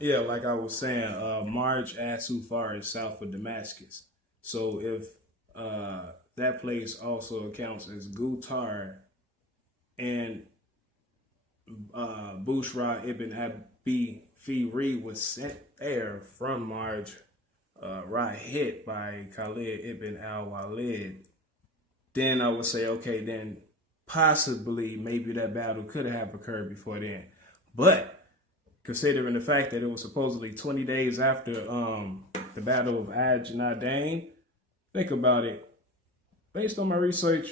Yeah, like I was saying, Marj-As-Suffar is south of Damascus. So if that place also accounts as Gutar and Bushra ibn Abi Firi was sent there from Marj Rahit by Khalid ibn al-Walid, then I would say, okay, then possibly maybe that battle could have occurred before then. But considering the fact that it was supposedly 20 days after the Battle of Aj-Nadain, think about it. Based on my research,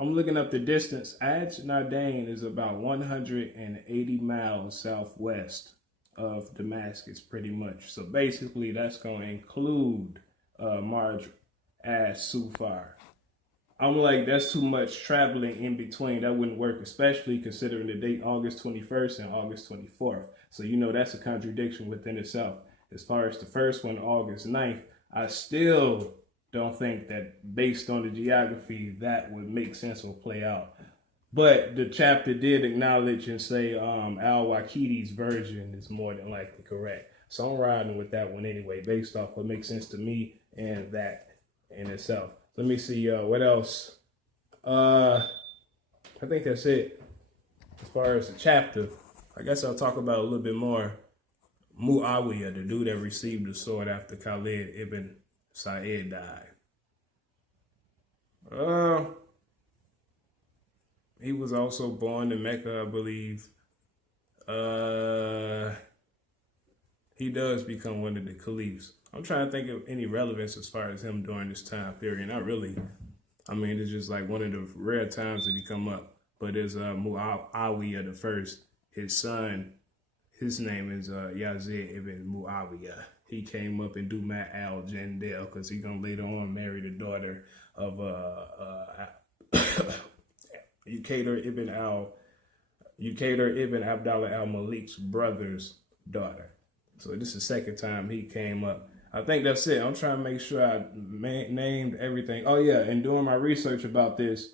I'm looking up the distance. Aj-Nadain is about 180 miles southwest of Damascus, pretty much. So basically, that's going to include Marj-As-Suffar. I'm like, that's too much traveling in between. That wouldn't work, especially considering the date August 21st and August 24th. So, that's a contradiction within itself. As far as the first one, August 9th, I still don't think that based on the geography, that would make sense or play out. But the chapter did acknowledge and say al-Waqidi's version is more than likely correct. So I'm riding with that one anyway, based off what makes sense to me and that in itself. Let me see what else. I think that's it as far as the chapter. I guess I'll talk about a little bit more. Muawiyah, the dude that received the sword after Khalid ibn Sa'id died. He was also born in Mecca, I believe. He does become one of the caliphs. I'm trying to think of any relevance as far as him during this time period. Not really. I mean, it's just like one of the rare times that he come up. But there's Muawiyah the first. His son, his name is Yazid ibn Muawiyah. He came up in Dumat al-Jandal because he's going to later on marry the daughter of Uqadir ibn Abdullah al-Malik's brother's daughter. So this is the second time he came up. I think that's it. I'm trying to make sure I named everything. Oh, yeah, and doing my research about this,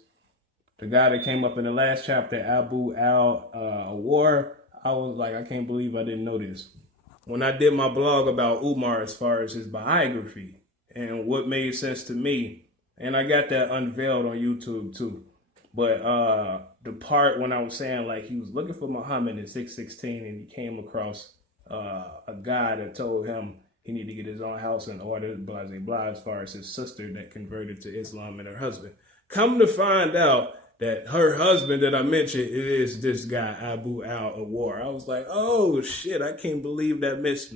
the guy that came up in the last chapter, Abu al-Awwar, I was like, I can't believe I didn't know this. When I did my blog about Umar as far as his biography and what made sense to me, and I got that unveiled on YouTube too. But the part when I was saying like he was looking for Muhammad in 616 and he came across a guy that told him he needed to get his own house in order, blah, blah, blah, as far as his sister that converted to Islam and her husband. Come to find out that her husband that I mentioned is this guy, Abu al-Awwar. I was like, oh, shit, I can't believe that missed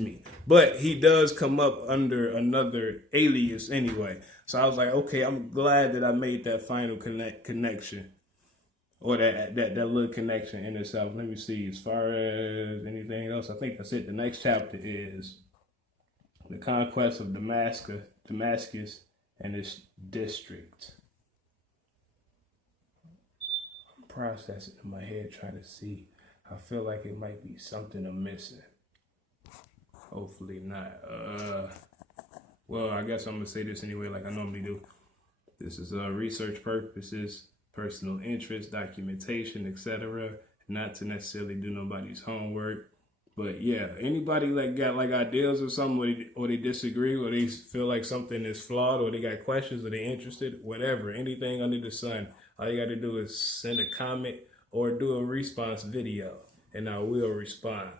me. But he does come up under another alias anyway. So I was like, okay, I'm glad that I made that final connection. Or that little connection in itself. Let me see. As far as anything else, I think that's it. The next chapter is the conquest of Damascus and its district. I'm processing in my head, trying to see. I feel like it might be something I'm missing. Hopefully not. Well, I guess I'm gonna say this anyway, like I normally do. This is research purposes, personal interest, documentation, etc. Not to necessarily do nobody's homework. But yeah, anybody like got like ideas or something, or they disagree, or they feel like something is flawed, or they got questions, or they interested, whatever, anything under the sun, all you got to do is send a comment or do a response video, and I will respond.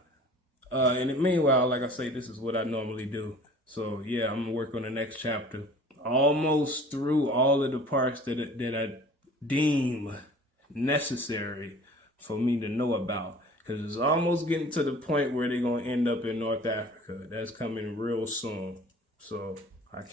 And meanwhile, like I say, this is what I normally do. So yeah, I'm gonna work on the next chapter. Almost through all of the parts that I deem necessary for me to know about. Because it's almost getting to the point where they're going to end up in North Africa. That's coming real soon. So I can't.